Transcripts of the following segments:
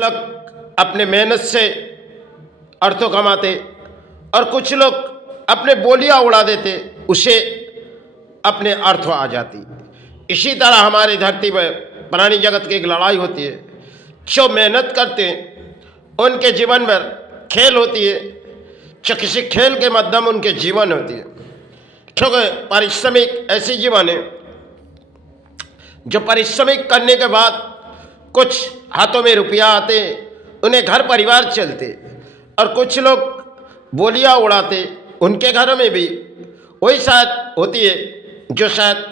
लोग अपने मेहनत से अर्थों कमाते और कुछ लोग अपने बोलियां उड़ा देते, उसे अपने अर्थ आ जाती। इसी तरह हमारी धरती पर प्राणी जगत की एक लड़ाई होती है। जो मेहनत करते हैं उनके जीवन में खेल होती है, जो किसी खेल के माध्यम उनके जीवन होती है। क्योंकि पारिश्रमिक ऐसी जीवन है जो परिश्रमिक करने के बाद कुछ हाथों में रुपया आते, उन्हें घर परिवार चलते, और कुछ लोग बोलियां उड़ाते, उनके घरों में भी वही शायद होती है जो शायद,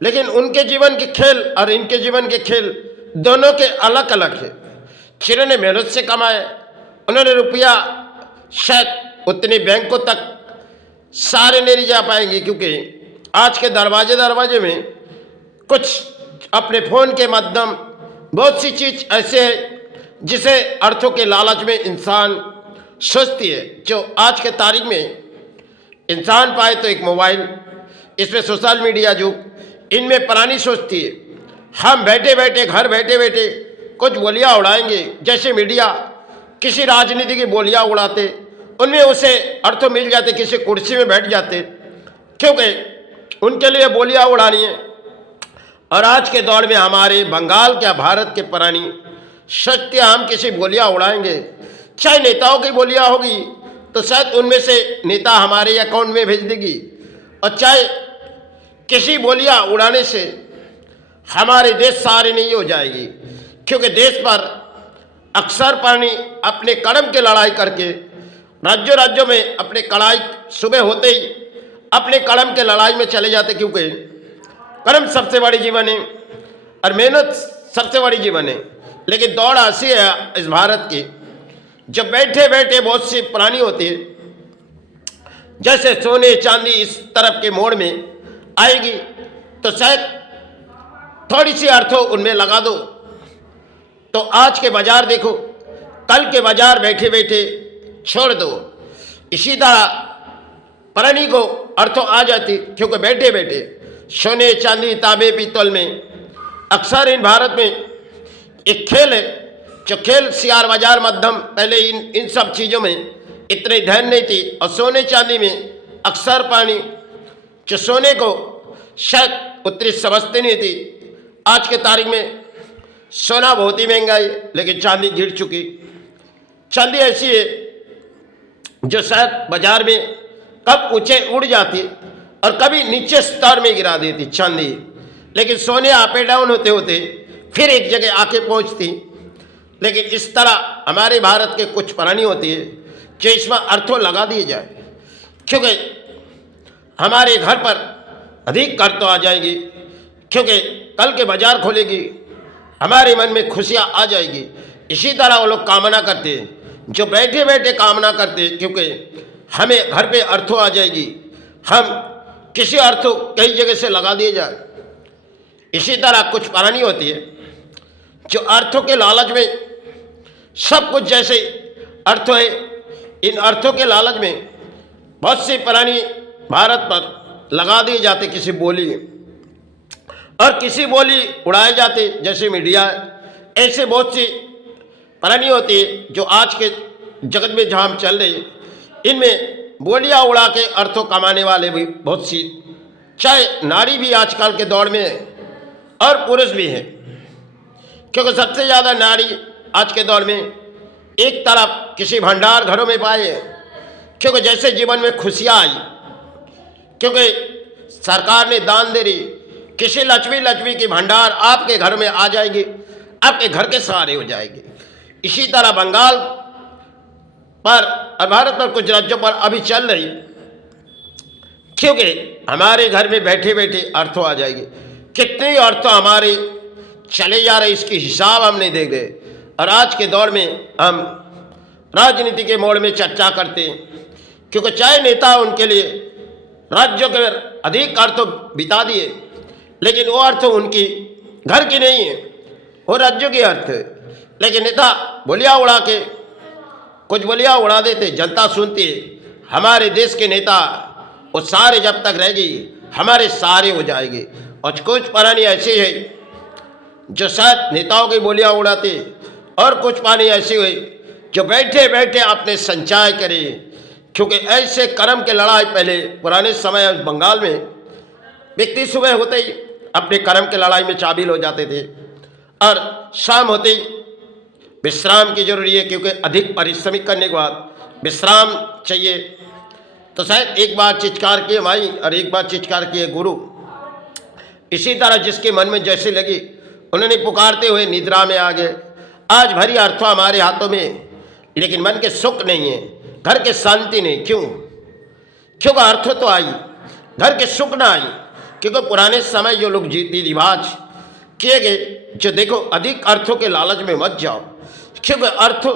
लेकिन उनके जीवन के खेल और इनके जीवन के खेल दोनों के अलग अलग है। जिन्होंने मेहनत से कमाए उन्होंने रुपया शायद उतने बैंकों तक सारे नहीं जा पाएंगे, क्योंकि आज के दरवाजे में कुछ अपने फ़ोन के माध्यम बहुत सी चीज़ ऐसे है जिसे अर्थों के लालच में इंसान सोचती है। जो आज के तारीख में इंसान पाए तो एक मोबाइल, इसमें सोशल मीडिया युग, इनमें पुरानी सोचती है। हम बैठे बैठे घर बैठे बैठे कुछ बोलियां उड़ाएंगे, जैसे मीडिया किसी राजनीति की बोलियां उड़ाते, उनमें उसे अर्थ मिल जाते, किसी कुर्सी में बैठ जाते, क्योंकि उनके लिए बोलियां उड़ानी है। और आज के दौर में हमारे बंगाल क्या भारत के पुरानी सत्य, हम किसी बोलियां उड़ाएंगे, चाहे नेताओं की बोलियां होगी तो शायद उनमें से नेता हमारे अकाउंट में भेज देगी, और चाहे किसी बोलियां उड़ाने से हमारे देश सारे नहीं हो जाएगी। क्योंकि देश पर अक्सर पानी अपने कड़म की लड़ाई करके राज्यों में अपने कड़ाई सुबह होते ही अपने कड़म के लड़ाई में चले जाते, क्योंकि कर्म सबसे बड़ी जीवन है और मेहनत सबसे बड़ी जीवन है। लेकिन दौड़ ऐसी है इस भारत की, जब बैठे बैठे बहुत सी पुरानी होती है, जैसे सोने चांदी इस तरफ के मोड़ में आएगी तो शायद थोड़ी सी अर्थों उनमें लगा दो। तो आज के बाजार देखो, कल के बाजार बैठे बैठे छोड़ दो। इसी तरह पुरानी को अर्थों आ जाती, क्योंकि बैठे बैठे सोने चांदी तांबे पीतल में अक्सर इन भारत में एक खेल है, जो खेल शेयर बाजार माध्यम, पहले इन सब चीज़ों में इतने ध्यान नहीं थी, और सोने चांदी में अक्सर पानी जो सोने को शायद उतनी समझते नहीं थी। आज के तारीख में सोना बहुत ही महंगा है, लेकिन चांदी गिर चुकी। चांदी ऐसी है जो शायद बाजार में कब ऊंचे उड़ जाती और कभी नीचे स्तर में गिरा देती चांदी, लेकिन सोने अप एंड डाउन होते होते फिर एक जगह आके पहुंचती। लेकिन इस तरह हमारे भारत के कुछ पुरानी होती है जो इसमें अर्थों लगा दिए जाए, क्योंकि हमारे घर पर अधिक कर तो आ जाएगी, क्योंकि कल के बाजार खोलेगी, हमारे मन में खुशियाँ आ जाएगी। इसी तरह वो लोग कामना करते हैं, जो बैठे बैठे कामना करते हैं, क्योंकि हमें घर पे अर्थों आ जाएगी, हम किसी अर्थों कई जगह से लगा दिए जाए। इसी तरह कुछ पुरानी होती है जो अर्थों के लालच में सब कुछ जैसे अर्थ है, इन अर्थों के लालच में बहुत सी पुरानी भारत पर लगा दिए जाते किसी बोली, और किसी बोली उड़ाए जाते, जैसे मीडिया। ऐसे बहुत सी पुरानी होती है जो आज के जगत में जहाँ हम चल रहे, इनमें बोलियां उड़ा के अर्थों कमाने वाले भी बहुत सी, चाहे नारी भी आजकल के दौर में है और पुरुष भी हैं, क्योंकि सबसे ज़्यादा नारी आज के दौर में एक तरफ किसी भंडार घरों में पाए, क्योंकि जैसे जीवन में खुशियाँ आई, क्योंकि सरकार ने दान दे रही, किसी लक्ष्मी की भंडार आपके घर में आ जाएगी, आपके घर के सहारे हो जाएगी। इसी तरह बंगाल पर और भारत पर कुछ राज्यों पर अभी चल रही, क्योंकि हमारे घर में बैठे बैठे अर्थों आ जाएगी। कितने अर्थों हमारे चले जा रहे, इसकी हिसाब हम नहीं देख रहे। और आज के दौर में हम राजनीति के मोड़ में चर्चा करते हैं, क्योंकि चाहे नेता उनके लिए राज्यों के अधिक अर्थ बिता दिए, लेकिन वो अर्थ उनकी घर की नहीं है, वो राज्यों की अर्थ है। लेकिन नेता बोलियां उड़ा के कुछ बोलियां उड़ा देते, जनता सुनती है। हमारे देश के नेता वो सारे जब तक रहेगी हमारे सारे हो जाएंगे। और कुछ पुरानी ऐसी है जो शायद नेताओं की बोलियां उड़ाते, और कुछ पानी ऐसी हुई जो बैठे बैठे आपने संचय करे, क्योंकि ऐसे कर्म के लड़ाई पहले पुराने समय बंगाल में व्यक्ति सुबह होते ही अपने कर्म के लड़ाई में शामिल हो जाते थे और शाम होते ही विश्राम की जरूरी है, क्योंकि अधिक परिश्रमिक करने के बाद विश्राम चाहिए। तो शायद एक बार चिৎकार किए माई और एक बार चिৎकार किए गुरु। इसी तरह जिसके मन में जैसे लगी उन्होंने पुकारते हुए निद्रा में आ गए। आज भरी अर्थवा हमारे हाथों में, लेकिन मन के सुख नहीं है, घर के शांति नहीं। क्यों अर्थ तो आई, घर के सुख ना आई, क्योंकि पुराने समय जो लोग रीति रिवाज किए गए, जो देखो अधिक अर्थों के लालच में मत जाओ, क्योंकि अर्थ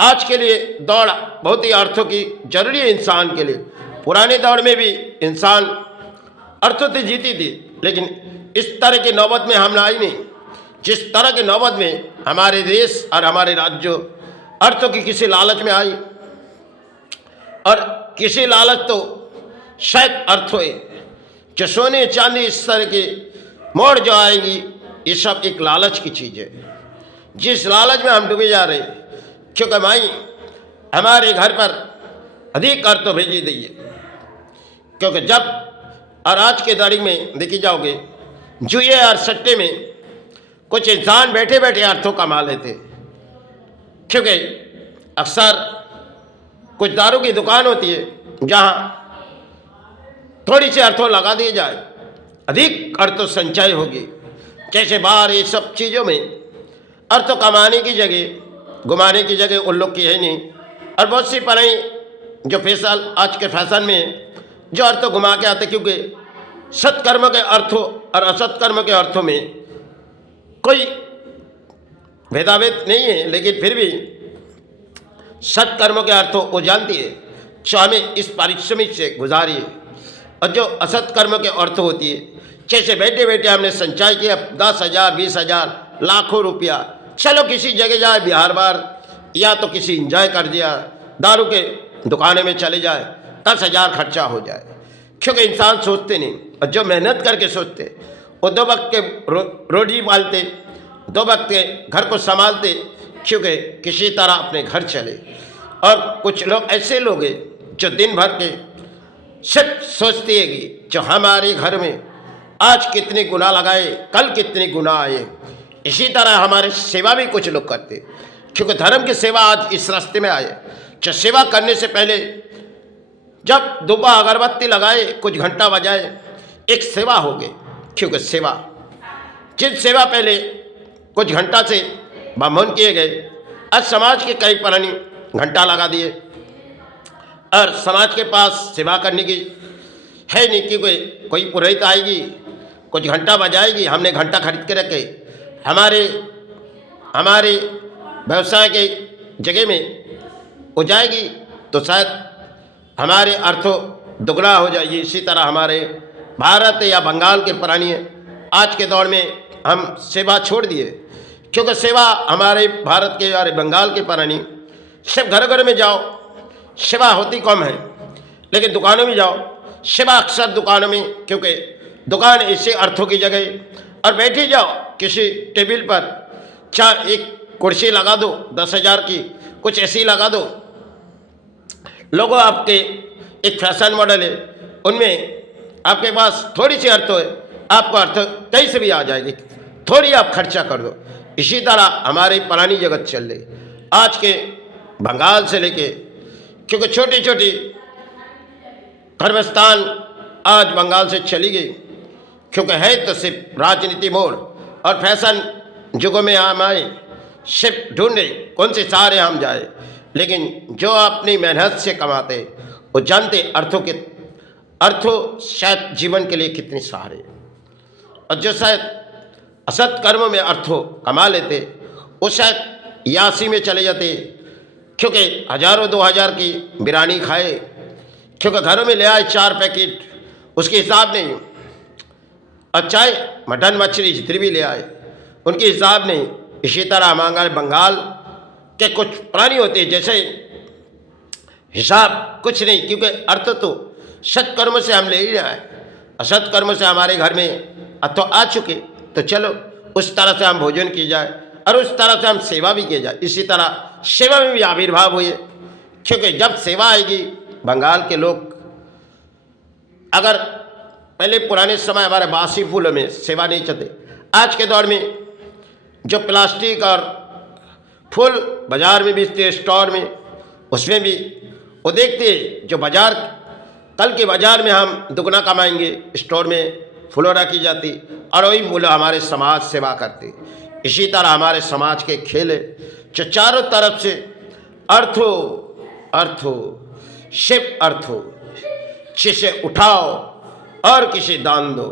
आज के लिए दौड़ बहुत ही अर्थों की जरूरी है इंसान के लिए। पुराने दौर में भी इंसान अर्थों से जीती थी, लेकिन इस तरह की नौबत में हम आई नहीं। जिस तरह की नौबत में हमारे देश और हमारे राज्य अर्थों की किसी लालच में आई, और किसी लालच तो शायद अर्थ हुए जो सोने चांदी इस तरह की मोड़ जो आएंगी, ये सब एक लालच की चीज़ है। जिस लालच में हम डूबे जा रहे, क्योंकि माई हमारे घर पर अधिक अर्थ भेजी दीजिए, क्योंकि जब और आज के तारीख में देखी जाओगे जुए और सट्टे में कुछ इंसान बैठे बैठे अर्थों कमा लेते, क्योंकि अक्सर कुछ दारू की दुकान होती है जहाँ थोड़ी सी अर्थों लगा दी जाए, अधिक अर्थ संचय होगी। जैसे बाहर ये सब चीज़ों में अर्थ कमाने की जगह घुमाने की जगह उन लोग की है नहीं, और बहुत सी पढ़ाई जो फैसल आज के फैशन में जो अर्थ घुमा के आते, क्योंकि सत्कर्म के अर्थों और असत्कर्म के अर्थों में कोई भेदाभेद नहीं है, लेकिन फिर भी सत्कर्म के अर्थों को जानती है, जो हमें इस पारिश्रमिक से गुजारिए। और जो असत कर्म के अर्थ होती है, जैसे बैठे बैठे हमने संचय किया 10,000 20,000 लाखों रुपया, चलो किसी जगह जाए बिहार बार, या तो किसी इंजॉय कर दिया, दारू के दुकाने में चले जाए, 10,000 खर्चा हो जाए। क्योंकि इंसान सोचते नहीं, और जो मेहनत करके सोचते वो 2 वक्त के रोटी पालते, 2 वक्त के घर को संभालते, क्योंकि किसी तरह अपने घर चले। और कुछ लोग ऐसे लोग हैं जो दिन भर के सिर्फ सोचते हैं कि जो हमारे घर में आज कितने गुना लगाए, कल कितने गुना आए। इसी तरह हमारे सेवा भी कुछ लोग करते, क्योंकि धर्म की सेवा आज इस रास्ते में आए। जो सेवा करने से पहले जब दुबा अगरबत्ती लगाए, कुछ घंटा बजाए, एक सेवा हो गई। क्योंकि सेवा जिन सेवा पहले कुछ घंटा से बामन किए गए, आज समाज के कई प्राणी घंटा लगा दिए, और समाज के पास सेवा करने की है नहीं, क्योंकि कोई पुरोहित आएगी, कुछ घंटा बजाएगी, हमने घंटा खरीद के रखे, हमारे व्यवसाय के जगह में हो जाएगी, तो शायद हमारे अर्थों दुगना हो जाएगी। इसी तरह हमारे भारत या बंगाल के प्राणी आज के दौर में हम सेवा छोड़ दिए, क्योंकि सेवा हमारे भारत के और बंगाल के प्राणी सिर्फ घर घर में जाओ, सेवा होती कम है, लेकिन दुकानों में जाओ, सेवा अक्सर दुकानों में, क्योंकि दुकान ऐसे अर्थों की जगह। और बैठे जाओ किसी टेबल पर, चाहे एक कुर्सी लगा दो 10,000 की, कुछ ऐसी लगा दो। लोगों आपके एक फैशन मॉडल है, उनमें आपके पास थोड़ी सी अर्थ है, आपको अर्थ कहीं से भी आ जाएगी, थोड़ी आप खर्चा कर दो। इसी तरह हमारी पुरानी जगत चल रही आज के बंगाल से लेके, क्योंकि छोटी छोटी धर्मस्थान आज बंगाल से चली गई, क्योंकि है तो सिर्फ राजनीति मोड़ और फैशन युगों में हम आए, सिर्फ ढूंढे कौन से सहारे हम जाए। लेकिन जो अपनी मेहनत से कमाते वो जानते अर्थों शायद जीवन के लिए कितने सहारे, और जो शायद असत कर्म में अर्थों कमा लेते वो शायद यासी में चले जाते, क्योंकि 1000-2000 की बिरयानी खाए, क्योंकि घरों में ले आए 4 पैकेट, उसके हिसाब नहीं, और चाहे मटन मछली जितनी भी ले आए उनके हिसाब नहीं। इसी तरह हमारे बंगाल के कुछ प्राणी होते हैं, जैसे हिसाब कुछ नहीं, क्योंकि अर्थ तो सत्कर्म से हम ले ही आए, असत कर्म से हमारे घर में अथवा आ चुके, तो चलो उस तरह से हम भोजन की जाए। और उस तरह से हम सेवा भी किए जाए। इसी तरह सेवा में भी आविर्भाव हुए, क्योंकि जब सेवा आएगी, बंगाल के लोग अगर पहले पुराने समय हमारे बासी फूलों में सेवा नहीं चलते, आज के दौर में जो प्लास्टिक और फूल बाजार में बेचते स्टोर में, उसमें भी वो देखते जो बाजार, कल के बाजार में हम दुगना कमाएंगे, स्टोर में फुलोरा की जाती और वही फूल हमारे समाज सेवा करते। इसी तरह हमारे समाज के खेल है जो चारों तरफ से अर्थो अर्थो शिव अर्थो, जिसे उठाओ और किसे दान दो।